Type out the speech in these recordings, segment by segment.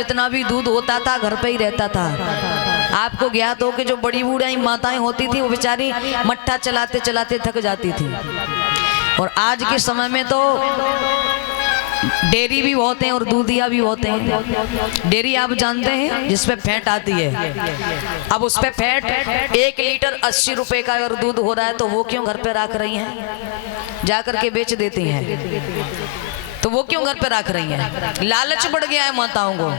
जितना भी दूध होता था घर पे ही रहता था। आपको ज्ञात हो कि जो बड़ी बूढ़ी माताएं होती थी वो बेचारी मट्ठा चलाते चलाते थक जाती थी। और आज के समय में तो डेयरी भी बहुत हैं और दूधिया भी बहुत हैं। डेयरी आप जानते हैं जिसपे फैट आती है। अब उस पे फैट 1 लीटर 80 रुपए का अगर दूध हो रहा है तो वो क्यों घर पे रख रही हैं, जाकर के बेच देती हैं। तो वो क्यों घर पे रख रही हैं? लालच बढ़ गया है माताओं को।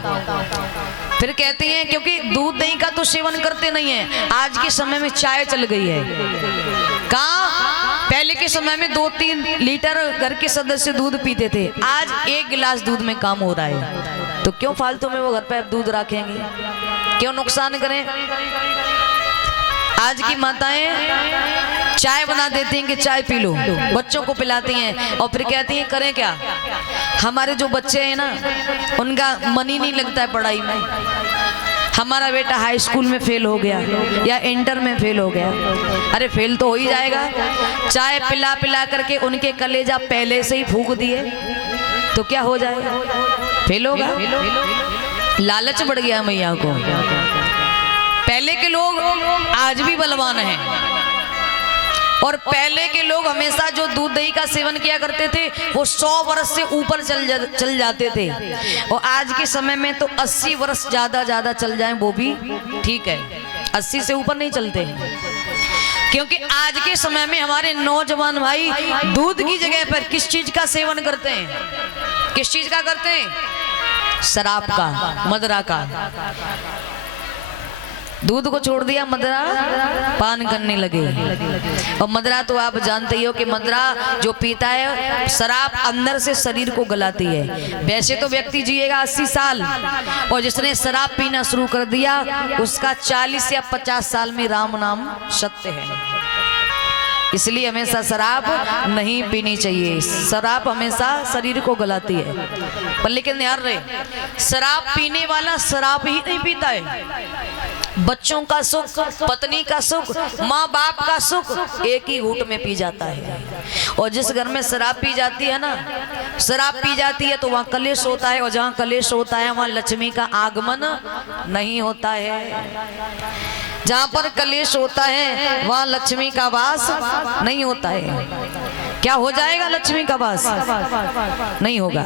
फिर कहती हैं क्योंकि दूध दही का तो सेवन करते नहीं है। आज के समय में चाय चल गई है। कहाँ पहले के समय में 2-3 लीटर घर के सदस्य दूध पीते थे, आज 1 गिलास दूध में काम हो रहा है। तो क्यों फालतू में वो घर पे दूध रखेंगे, क्यों नुकसान करें। आज की माताएं चाय बना देती हैं कि चाय पी लो, बच्चों को पिलाती हैं और फिर कहती हैं करें क्या। हमारे जो बच्चे हैं ना उनका मन ही नहीं लगता है पढ़ाई में। हमारा बेटा हाई स्कूल में फेल हो गया या इंटर में फेल हो गया। अरे फेल तो हो ही जाएगा, चाय पिला पिला करके उनके कलेजा पहले से ही फूंक दिए तो क्या हो जाएगा, फेल होगा। लालच बढ़ गया मैया को। पहले के लोग आज भी बलवान हैं और पहले के लोग हमेशा जो दूध दही का सेवन किया करते थे वो 100 वर्ष से ऊपर चल जाते थे। और आज के समय में तो 80 वर्ष ज्यादा चल जाएं वो भी ठीक है, 80 से ऊपर नहीं चलते हैं। क्योंकि आज के समय में हमारे नौजवान भाई दूध की जगह पर किस चीज का सेवन करते हैं, किस चीज का करते हैं, शराब का, मदरा का। दूध को छोड़ दिया, मदरा पान करने लगे। और मदरा तो आप जानते ही हो कि मदरा जो पीता है, शराब अंदर से शरीर को गलाती है। वैसे तो व्यक्ति जिएगा 80 साल और जिसने शराब पीना शुरू कर दिया उसका 40 या 50 साल में राम नाम सत्य है। इसलिए हमेशा शराब नहीं पीनी चाहिए। शराब हमेशा शरीर को गलाती है। पर लेकिन ध्यान रहे, शराब पीने वाला शराब ही नहीं पीता है। बच्चों का सुख, पत्नी का सुख, माँ बाप का सुख एक ही घूंट में पी जाता है। और जिस घर में शराब पी जाती है ना, शराब पी जाती है तो वहाँ कलेश होता है, और जहाँ कलेश होता है वहाँ लक्ष्मी का आगमन नहीं होता है। जहाँ पर कलेश होता है वहाँ लक्ष्मी का वास नहीं होता है। क्या हो जाएगा? लक्ष्मी का वास नहीं होगा।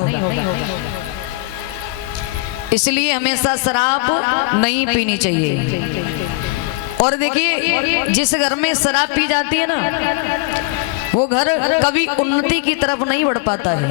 इसलिए हमेशा शराब नहीं पीनी चाहिए। और देखिए जिस घर में शराब पी जाती है ना वो घर कभी उन्नति की तरफ नहीं बढ़ पाता है।